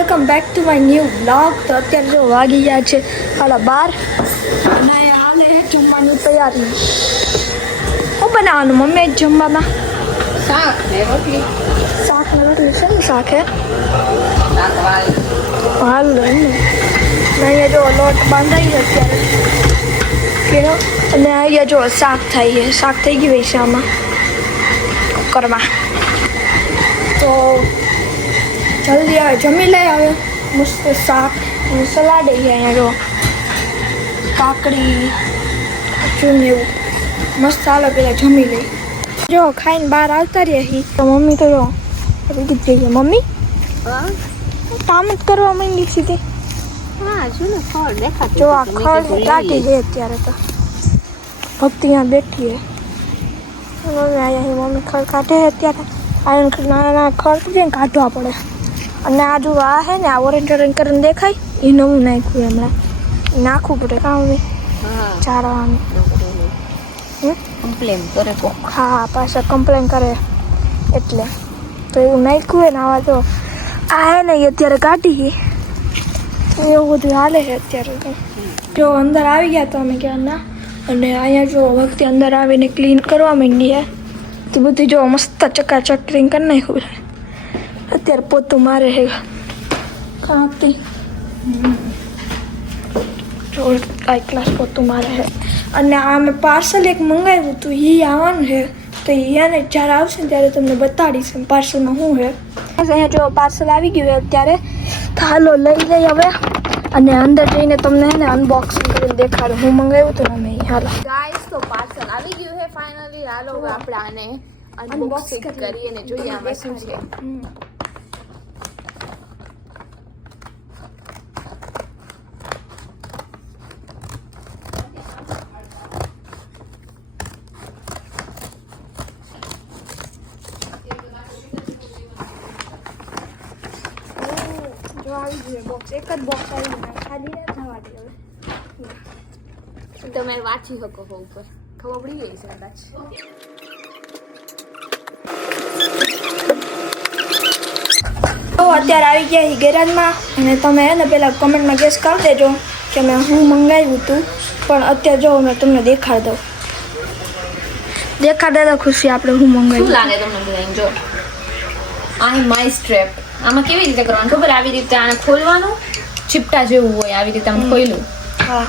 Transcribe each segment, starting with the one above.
Welcome back to my new blog. તો અત્યારે જો વાગી ગયા છે 12:30 અને હાલે છે જમવાની તૈયારી. શું બનાવવાનું મમ્મી જમવામાં? શાક ને રોટલી. શાક ને રોટલી. શેનું શાક હે? હાલ ને અહીંયા જો લોટ બાંધાઈ છે અત્યારે અને અહીંયા જો શાક થાય છે. શાક થઈ ગયું છે આમાં કુકરમાં. તો જલ્દી આવે જમી લે. હવે મસ્ત શાક અને સલાડ છે અહીંયા જો કાકડી ચૂન એવું મસ્ત. હાલો પેલા જમી લઈ. જો ખાઈને બહાર આવતા રહ્યા તો મમ્મી તો જો રૂકી જ ગઈ. મમ્મી કામ જ કરવા માંડી સીધી. જો આ ખડ કાઢી છે અત્યારે તો ભક્તિ અહીંયા બેઠી છે. મમ્મી અહીંયા મમ્મી ખડ કાઢે અત્યારે. નાના ખડ છે ને કાઢવા પડે. અને આ જો આ હે ને આ ઓરેન્જ ઓરેન્જ કરીને દેખાય એ નવું નાખ્યું હમણાં નાખવું પડે. કામ નહીં ચારવાનું. કમ્પ્લેન કરે કો. હા પાછા કમ્પ્લેન કરે એટલે તો એવું નાખ્યું હોય ને આવા તો આ હે ને એ અત્યારે કાઢી એવું બધું હાલે છે અત્યારે. તો જો અંદર આવી ગયા તો અમે ક્યારના અને અહીંયા જો વખતે અંદર આવીને ક્લીન કરવા માંડી હે તો બધું જો મસ્ત ચકાચક ક્લીન કરી નાખ્યું છે. અત્યારે પોતું મારે છે કાંકથી જો આઈ ક્લાસ પોતું મારે છે. અને આ મેં પાર્સલ એક મંગાવ્યું હતું એ આવવાનું છે તો એને જ્યારે આવશે ને ત્યારે તમને બતાડીશ પાર્સલમાં શું છે. અહીંયા જો પાર્સલ આવી ગયું છે અત્યારે તો હાલો લઈ લઈ હવે અને અંદર જઈને તમને હે ને અનબોક્સિંગ કરીને દેખાડું હું મંગાવ્યું હતું ને મેં. હાલો ગાઈસ તો પાર્સલ આવી ગયું છે ફાઇનલી. હાલો આપણે આને અનબોક્સિંગ કરીએ અને જોઈએ આમાં શું છે. આવી ગયું બોક્સ. એક જ બોક્સ આવી ગયું ખાલી ને થવા દે. હવે તમે વાંચી શકો હો ઉપર ખબર પડી ગઈ છે કદાચ. તો અત્યારે આવી ગયા ગેરાજમાં અને તમે હે ને પહેલાં કમેન્ટમાં ગેસ કરી દેજો કે મેં હું મંગાવ્યું હતું. પણ અત્યારે જો મેં તમને દેખાડી દઉં. દેખાડી દે તો ખુશી આપણે હું મંગાવ્યું. શું લાગે તમને બધાને? જો આ માય સ્ટ્રેપ. આમાં કેવી રીતે કરવાનું ખબર? આવી રીતે આને ખોલવાનું ચીપટા જેવું હોય આવી રીતે આમ ખોલ્યું. હા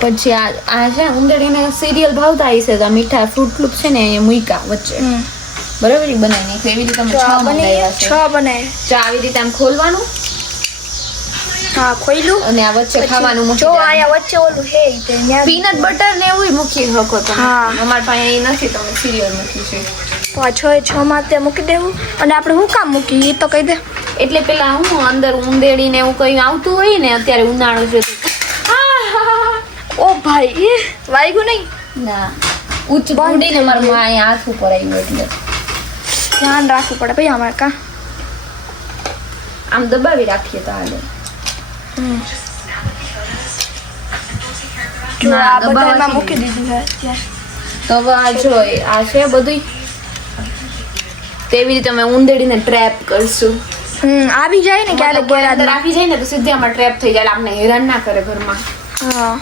પછી આ છે ઉંદરડીને સિરિયલ ભાવતા હશે તો મીઠા ફ્રૂટ લૂપ છે ને એ મૂકા વચ્ચે બરાબર બનાવી નાખ્યું. એવી રીતે અમે 6 મંગાવ્યા છે. 6 બનાવે. આવી રીતે આમ ખોલવાનું. હા ખોલ્યું અને આ વચ્ચે ખાવાનું મૂકી જો દેવાનું. અહીંયા વચ્ચે ઓલું છે પીનટ બટર ને એવું મૂકી શકો તમે. હા. અમારા પાસે એ નથી તો અમે સિરિયલ મૂકી છે. તો આ 6 માં તે મૂકી દેવું. અને આપણે શું કામ મૂકી એ તો કહી દે. એટલે પેલા હું અંદર ઉંદેડી ને એવું કઈ આવતું હોય ને અત્યારે ઉનાળો છે ઓ ભાઈ એ વાગ્યું નહીં ના ઉચ્ચ ઉડીને મારા માં અહીંયા હાથ ઉપર આવ્યું એટલે ધ્યાન રાખવું પડે ભાઈ અમારે કા. આમ દબાવી રાખીએ તો હાલે. જો ના, આ દબાવવાથી બધામાં મૂકી દીધું છે અત્યારે. તો હવે આ જો આ છે બધું તેવી રીતે અમે ઉંદેડીને ટ્રેપ કરશું. આવી જાય ને ક્યારેક અંદર ગેરાજમાં. આવી જાય ને તો સીધી આમાં ટ્રેપ થઈ જાય. આપણે હેરાન ના કરે ઘરમાં. હા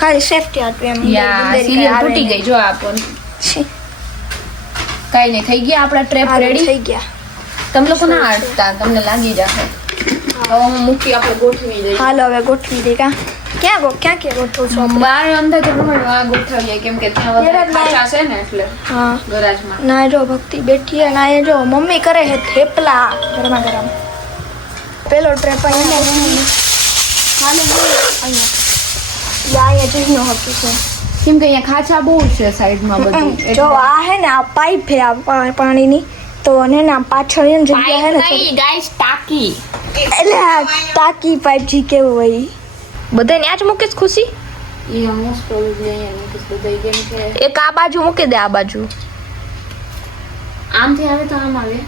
ખાલી સેફટી આપી એમ. યા સિરિયલ તૂટી ગઈ જો આ પણ છી, કઈ નહીં થઈ ગયા આપણા ટ્રેપ હારું રેડી. થઈ ગયા. તમે લોકો ના અડતા તમને લાગી જશે. હવે હું મૂકી આપણે ગોઠવી દઈએ. હાલો હવે ગોઠવી દે કા. ક્યાં ગોઠવું છો? બાર અંદર તો પ્રમાણે આ ગોઠવીએ કેમ કે ત્યાં વધારે ખાચા છે ને એટલે હા ગરાજમાં. ના જો ભક્તિ બેઠી અને આ જો મમ્મી કરે છે થેપલા ગરમા ગરમ. પેલો ટ્રેપ અહીંયા જઈનો હતું છે કેમ કે અહીંયા ખાચા બહુ છે સાઈડમાં બધું. જો આ હે ને આ પાઇપ છે આ પાણીની તો ને આ પાછળ એમ જગ્યા હે ને થોડી. ગાઈસ ટાંકી એટલે આ ટાંકી પાઇપ જી કેવું હોય બધાને આ જ મૂકીશ ખુશી. એ મોસ્ટ ઓફલી અહીંયા મૂકીશ બધા કેમ કે એક આ બાજુ મૂકી દે. આ બાજુ આમથી આવે તો આમ આવે.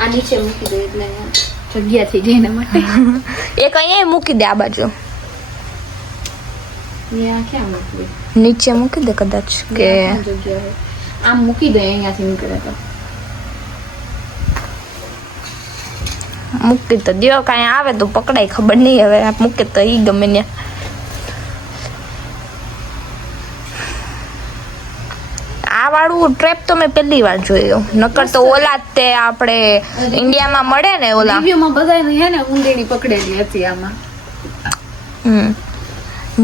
આ નીચે મૂકી દે એટલે અહીંયા જગ્યા થઈ જાય એના માટે. એક અહીંયા મૂકી દે. આ બાજુ ત્યાં ક્યાં મૂકવી? નીચે મૂકી દે કદાચ કે જગ્યા હોય આમ મૂકી દે અહીંયાથી નીકળે તો. મૂકી તો દ્યો, કાંઈ આવે તો પકડાય, ખબર નહીં હવે. મૂકે તો ઈ ગમે ને. આ વાળું ટ્રેપ તો મેં પહેલી વાર જોયું. નકર તો ઓલા જ તે આપણે ઇન્ડિયામાં મળે ને ઓલા. રિવ્યુમાં બધાને હે ને ઊંદેડી પકડેલી હતી આમાં.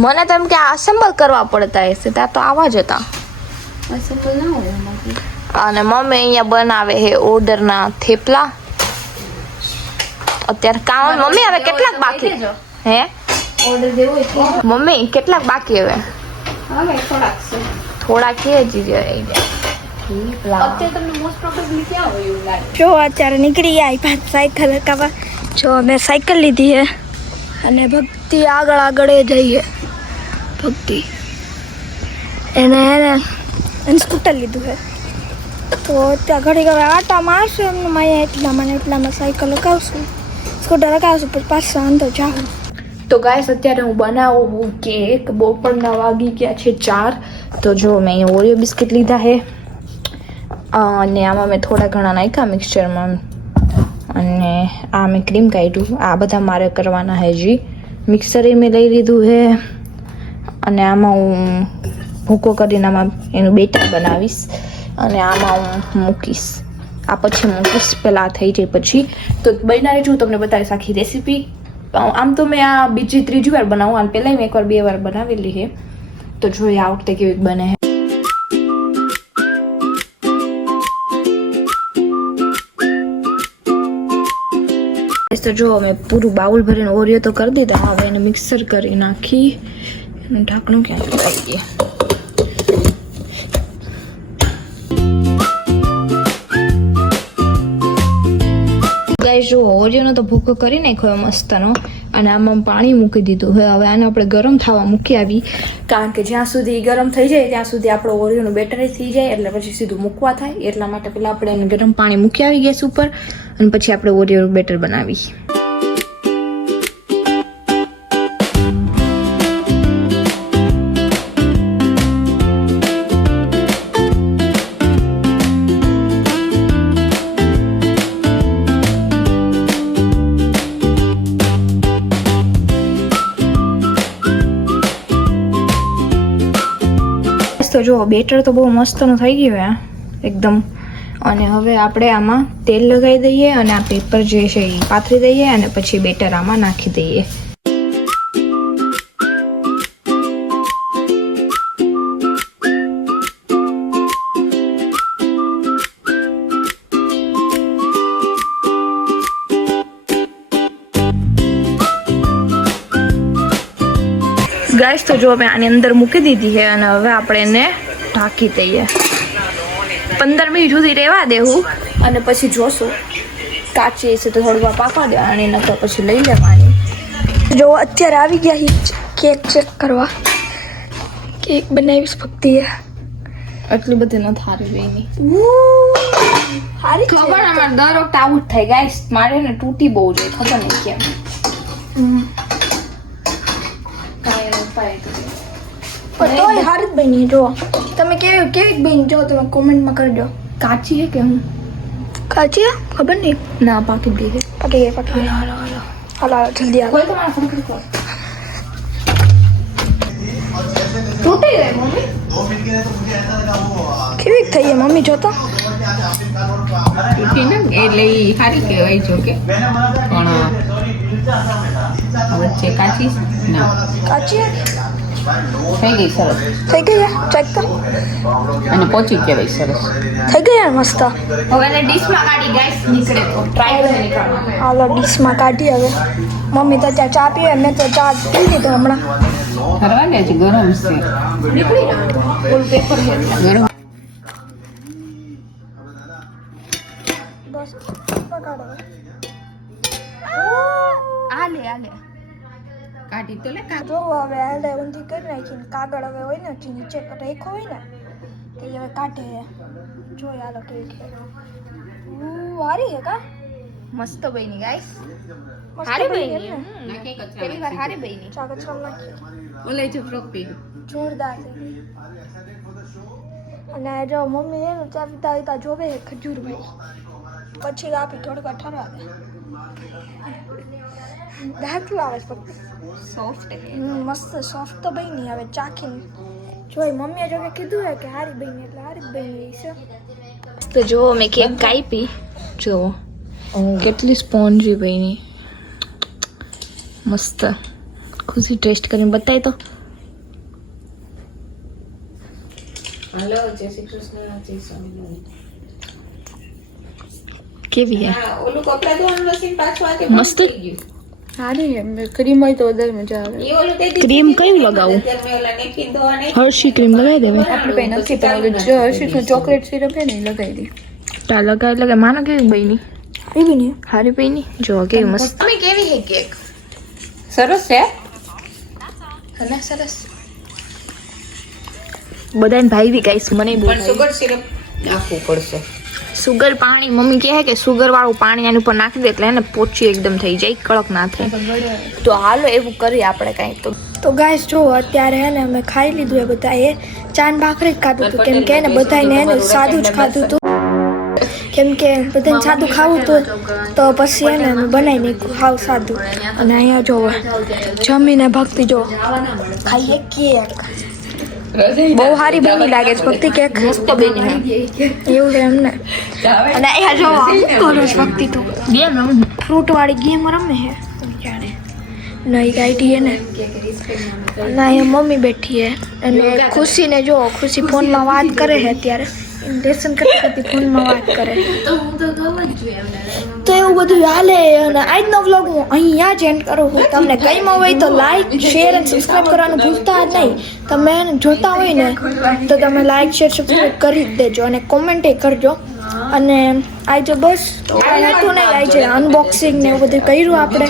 મને તો એમ કે અસેમ્બલ કરવા પડતા હશે, ત્યાં તો આવા જ હતા. અસેમ્બલ ના હોય એમાંથી. અને મમ્મી અહીંયા બનાવે છે ઓર્ડરના થેપલા. અત્યારે કામ મમ્મી હવે કેટલાક બાકી હે? ઓર્ડર દેવો હોય મમ્મી કેટલાક બાકી હવે? હવે થોડાક છે. થોડા કે જ અત્યારે તમને મોસ્ટ પ્રોબેબલી ક્યાં હોય એવું લાગે? જો અત્યારે નીકળી આવી પાછ સાયકલ હકાવા. જો મેં સાયકલ લીધી છે અને ભક્તિ આગળ એ જઈએ. ભક્તિ એને સ્કૂટર લીધું છે, તો ત્યાં ઘડી હવે આટા મારશે એમને માયા એટલામાં સાયકલ લગાવશું, સ્કૂટર લગાવશું, પછી પાછા અંદર જાઉં. તો ગાઈસ અત્યારે હું બનાવું કેક. બપોરના વાગી ગયા છે 4. તો જો મેં અહીંયા ઓરિયો બિસ્કિટ લીધા છે અને આમાં મેં થોડા ઘણા નાખ્યા મિક્સચરમાં, અને આ મેં ક્રીમ કાઢ્યું. આ બધા મારે કરવાના છે હજી. મિક્સર મેં લઈ લીધું છે અને આમાં હું ભૂકો કરીને આમાં એનું બેટર બનાવીશ અને આમાં હું મૂકીશ. આ પછી મૂકીશ, પહેલાં થઈ જાય પછી. તો બનાવી છું તમને બતાવીશ આખી રેસીપી. આમ તો મેં આ બીજી ત્રીજી વાર બનાવું, અને પહેલાં મેં એકવાર 2 વાર બનાવેલી છે. તો જોઈએ આ વખતે કેવી બને છે. તો જો મેં પૂરું બાઉલ ભરીને ઓરિયો તો કરી દીધા. હવે એને મિક્સર કરી નાખી. એનું ઢાંકણું ક્યાં લગાવી દઈએ. ગાઈસ જો ઓરિયોનો તો ભૂકો કરી નાખ્યો મસ્તનો, અને આમાં પાણી મૂકી દીધું. હવે આને આપણે ગરમ થવા મૂકી આવી, કારણ કે જ્યાં સુધી ગરમ થઈ જાય ત્યાં સુધી આપણો ઓરિયોનું બેટર થઈ જાય, એટલે પછી સીધું મૂકવા થાય. એટલા માટે પહેલાં આપણે એને ગરમ પાણી મૂકી આવી ગેસ ઉપર, અને પછી આપણે ઓરિયોનું બેટર બનાવી. તો જો બેટર તો બહુ મસ્તનું થઈ ગયું એકદમ. અને હવે આપણે આમાં તેલ લગાવી દઈએ અને આ પેપર જે છે એ પાથરી દઈએ, અને પછી બેટર આમાં નાખી દઈએ. ગાઈસ તો જો મેં આની અંદર મૂકી દીધી છે, અને હવે આપણે એને ઢાંકી દઈએ. 15 મિનિટ સુધી રહેવા દેવું, અને પછી જોશું કાચી છે તો થોડું પાકવા દેવાની, નકર પછી લઈ લેવાની. જો અત્યારે આવી ગયા કેક ચેક કરવા. કેક બનાવીશ ભક્તિએ. એટલી બધી ન થારી બેની સારી ખબર. અમારે દર વખતે આવું જ થાય ગાઈસ. મારે ને તૂટી બહુ જાય, ખબર નહીં કેમ. પણ તોય હારી જ બની. જો તમે કેવી બની જો તમે કોમેન્ટમાં કરજો. કાચી હે કે હું કાચી ખબર નહીં. ના પાકી ગઈ છે. પકી ગઈ. હાલો જલ્દી હાલો. કોઈ તમારા ફોન કરી તૂટી ગઈ મમ્મી. કેવી થઈ છે મમ્મી જોતો. એટલે ઈ સારી કહેવાય જો કે, પણ વચ્ચે કાચી ના કાચી થઈ ગઈ સરસ. થઈ ગઈ ચેક તો. અને પોચી કહેવાય સરસ. થઈ ગઈ મસ્ત. હવે એને ડીશમાં કાઢી ગાઈસ, નીકળે તો ટ્રાય કરી નીકળવા. હાલો ડીશમાં કાઢી. હવે મમ્મી તો ત્યાં ચા પીવે, મેં તો ચા પી લીધો હમણાં. કરવા દે હજી ગરમ છે. નીકળી ના ફૂલ પેપર છે. ગરમ બસ પકાડો. આ લે કાઢી તો લે. જો હવે હાલે ઊંધી કરી નાખીને કાગળ હવે હોય ને જે નીચે રેખો હોય ને તે હવે કાઢે. જોઈ હાલો કેવી છે. હારી છે કા મસ્ત બની ગાઈસ. મસ્ત હારી બની બની. ને. નાખી કચરા પેલી વાર હારી બની. ચા કચરા નાખી ઓલે જે ફ્રોક પી જોરદાર છે. અને જો મમ્મી એનું ચા પીતા જોવે ખજૂર ભાઈ, પછી આપી થોડીક વાર ઠરવા દે. ડાકલું આવે છે પપ્પી. સોફ્ટ મસ્ત સોફ્ટ તો બઈ નહીં આવે ચાખીને જોઈ મમ્મીએ જો કે કીધું હે કે હારી બઈ એટલે હારી જ બઈ છે. તો જો મેં કેક કાપી જો કેટલી સ્પોન્જી બની મસ્ત. ખુશી ટેસ્ટ કરીને બતાવી તો. હલો જય શ્રી કૃષ્ણ જય સ્વામિનારાયણ. કેવી હે? હા ઓલું કપડા ધોવાનું મશીન પાછું આ કે મસ્ત. થઈ ગયું. હારી હે ક્રીમ હોય તો વધારે મજા આવે. એ ઓલું તે ક્રીમ કયું લગાવું? અત્યારે મેં ઓલા નેપકિન ધોવાને હર્ષી ક્રીમ લગાવી દેવાય. આપણે કઈ નથી પણ હર્ષિતનું ચોકલેટ સિરપ હે ને એ લગાવી દે. તા લગાવી લગાવી માનો કેવી બની? એવી નહીં હારી બની જો કેવી મસ્ત. મમ્મી કેવી હે કેક? સરસ છે હને સરસ. બધાને ભાઈ ગાઈસ મને બહુ પણ સુગર સિરપ નાખવું પડશે. સુગર પાણી મમ્મી કહે કે સુગર વાળું પાણી એની ઉપર નાખી દે એટલે એને પોચી એકદમ થઈ જાય કડક ના થાય. તો હાલો એવું કરીએ આપણે કાંઈ તો. તો ગાઈસ જો અત્યારે હે ને અમે ખાઈ લીધું એ બધાએ ચાન ભાખરી જ ખાધું હતું કેમ કે એને બધાને એને સાદું જ ખાધું હતું કેમ કે બધાને સાદું ખાવું હતું તો પછી એને અમે બનાવી નાખ્યું હાવ સાદું. અને અહીંયા જો જમીને ભક્તિ જો ખાઈએ કેક બહુ સારી બની લાગે છે ભક્તિ કેક મસ્ત બની એવું છે એમને. અને અહીંયા જો કરો છે ભક્તિ તું ગેમ રમું. ફ્રૂટ વાળી ગેમ રમે છે જાણે નહીં ગાઈટી હે ને ના એ મમ્મી બેઠી હે અને ખુશીને જો ખુશી ફોનમાં વાત કરે છે અત્યારે લેસન કરતી કરતી ફોનમાં વાત કરે તો એવું બધું હાલે. અને આજનો વ્લોગ હું અહીંયા જ એન્ડ કરું છું. તમને ગમ્યો હોય તો લાઈક શેર અને સબસ્ક્રાઈબ કરવાનું ભૂલતા જ નહીં. તમે એને જોતા હોય ને તો તમે લાઈક શેર સબસ્ક્રાઈબ કરી જ દેજો અને કોમેન્ટ કરજો. અને આજે બસ કાંઈ હતું નહીં આજે અનબોક્સિંગ ને એવું બધું કર્યું આપણે.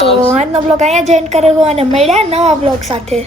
તો આજનો બ્લોગ અહીંયા જ એન્ડ કરેલો અને મળ્યા નવા બ્લોગ સાથે.